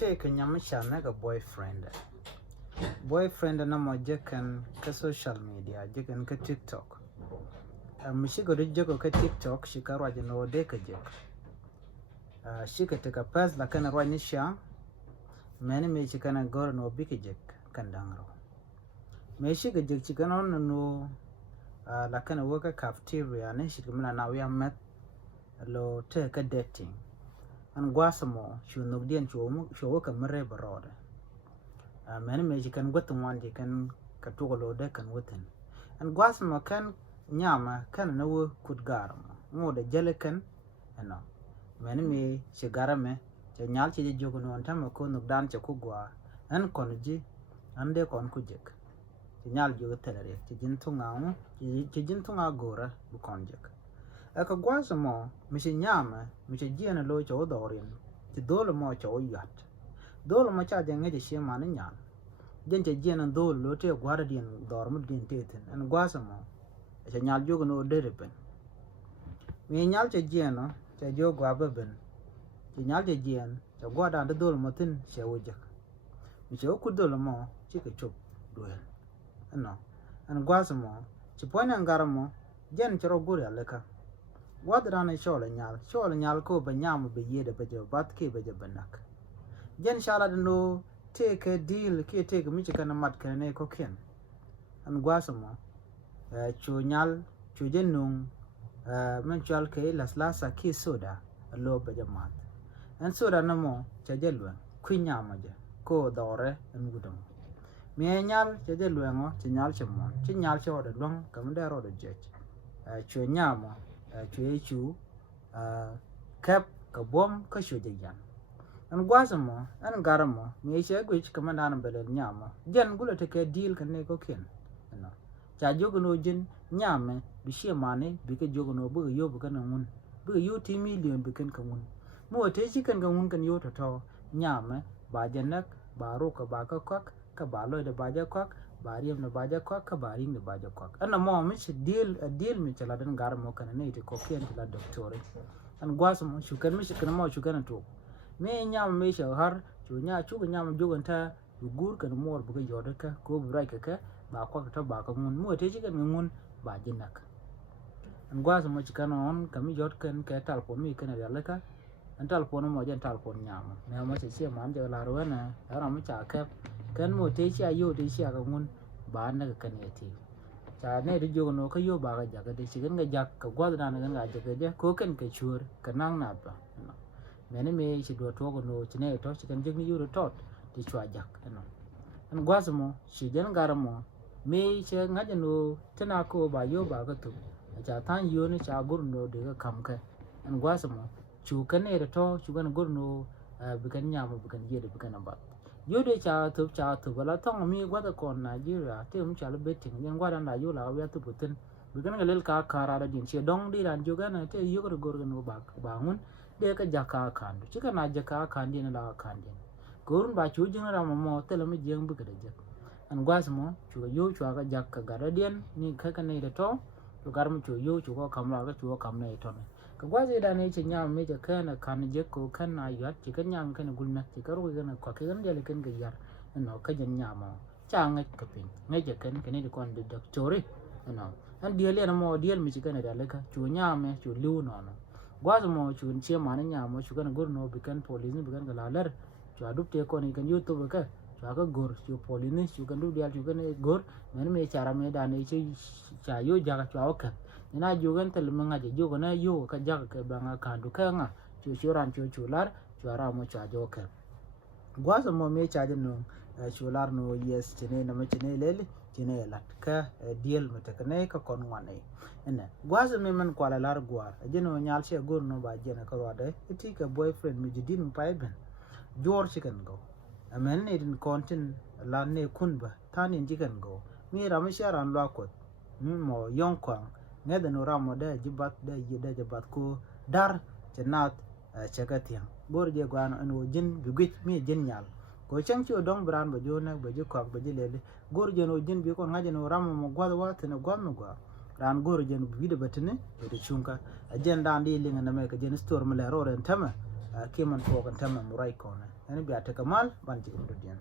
take nyamshana ga boyfriend na mo jekan ka social media jekan ka TikTok mishi go jego ka TikTok shikarwa jino de ka jek shika tika pas la kana rwa nisha meni me chikana gor no bikijek kandangro me shiga jek chikana no la kana woka cafeteria ne shikamana na we met lo te ka dating an gwasamo shu no dien shu ka mare barode meni me chikan gotun wande kan ka tugolo de kan woten an gwasamo kan nyama kan na wo kudgarmo mo de jelekan ano meni me shigarame che nyal che jogono antama ko no dan che kugwa an konji ande kon kujek che nyal jogo telere che jintunga gora bu konjek aka gwasamo mi che nyama mi che jiena lo che odorin che dolo mo che oyat dolo mo cha de ngeje shema na nyal den che jiena dolo lo te gwara din dormu din teten an gwasamo che nyal jogono dereben mi nyal che jiena che jogo ababen che nyal che jien che gwada ande dolo motin che wojek mi che ku dolo mo che ke chop duel no an gwasamo che pona ngaramo jen che ro gure aleka gwada na shola nyal ko banyam be yede be bat ke be banak jen shala no take a deal ke take mi che kana mat kana ko ken an gwasamo chu nyal chu jenung men chal ke laslasa ki soda lo be jamat an soda namo cha jelwa kwinyama je ko dore an gudum mi nyal cha jelwa ngo chi nyal chemo chi nyal cho de long kam de ro de je chu nyama chu kap ka bom ka shu je yan an gwasamo an garamo mi che gwich kam nan bele nyama jen gulo te ke deal kan ne ko ken no cha jogono jin nyame bi shemane bi ke jogono bu yo bu kan ngun bu yo ti million bi kan ngun mo te chi kan ngun kan yo to nyame ba janak ba ro ka ba ka kwak ka ba lo de ba ja kwak ba riem na ba ja kwak ka ba ring de ba ja kwak an mo mi che deal mi che la dan gar mo kan ne te ko ken la doktore an gwas mo shu kan mi che kan mo shu kan to me nyam me che har chu nyam jogon ta gur kan mo bu ka yo de ka ko bu rai ka ba kwak ta ba ka ngun mo te chi kan ngun ba jinak an gwas mo chi kan on kami jot kan ka tal po mi kan ya leka an tal po no mo jan tal po nyam me mo che man je la ro na ara mo cha ka kan mo te chi ayo te chi ka ngun ba na ka ne ti cha ne ri jo no ka yo ba ga ja ka de chi kan ga ja ka gwa da na ga ja ka je ko kan ka chur ka nang na ba me ne me chi do to go no chi ne to chi kan je ni yo to ti chwa ja no an gwas mo chi jan garamo me che ngaje no tana ko ba yo ba ga to cha tan yo ne cha gur no de ga kam ka an gwasamo chu kan ne to chu kan gur no bi kan nyama bi kan yede bi kan ba yo de cha to bala tong mi gwa da kon Nigeria te um cha le beting yan gwa da yo la ya to putin bi kan ga lel ka kara da din che dong di ran jo ga na te yo gur no ba ngun de ka ja ka kan chi kan na ja ka kan din la kan din gurun ba chu jing ra mo te le mi jeng bi ka de an gwasamo chu yo chu ga jak ka garadian ni ka kan ne to to garam chu yo chu ko kamla ga chu kam ne to ne ka gwaze da ne che nyam me je kana kan je ko kan na yat chi kan nyam kan gulna chi ka ro ga na ko kan je le kan ga yar no ka jan nyama cha ngai ka pin ngai je kan ne kon de chore no an dia le na mo dia mi chi kan da le ka chu nyam me chu lu no no gwasamo chu che ma ne nyam chu kan gur no bi kan police bi kan ga lar chu adup te ko ni kan youtube ka chaga gor chu polinis chu kan du dia chu kan gor men me chara me da ne chi cha yo jaga chu ka na ju gan tel menga je ju na yo ka jaga ka banga ka du ka nga chu ran chu lar chu ara mo cha jo ka gwaza mo me cha no chu lar no yes chene na me chene lele chene lat ka deal mata ka ne ka kon wane ene gwaza me man kwala lar gwar je no nyal che gor no ba je na ka wade ti ka boyfriend mi jidin pa ben jor chicken go amen ne din kontin la ne kunba tanin jigan go mi ramisharan lokot mo yonkwa ne da no ramo da jibat da yida jibat ko dar chenat chegatiam bor je gwan anu jin bigit mi jin nyal ko changcho dong bran ba jona ba je kwak ba je lele gor je no jin bi ko ngaje no ramo mo gwad wat ne gwad no gwa ran gor je no bi de batene de chunka ajen dan di linga na me ka je store mele ro ren tama kiman to kan tamma murai kona yani biya ta kamal ban ji umdu diyan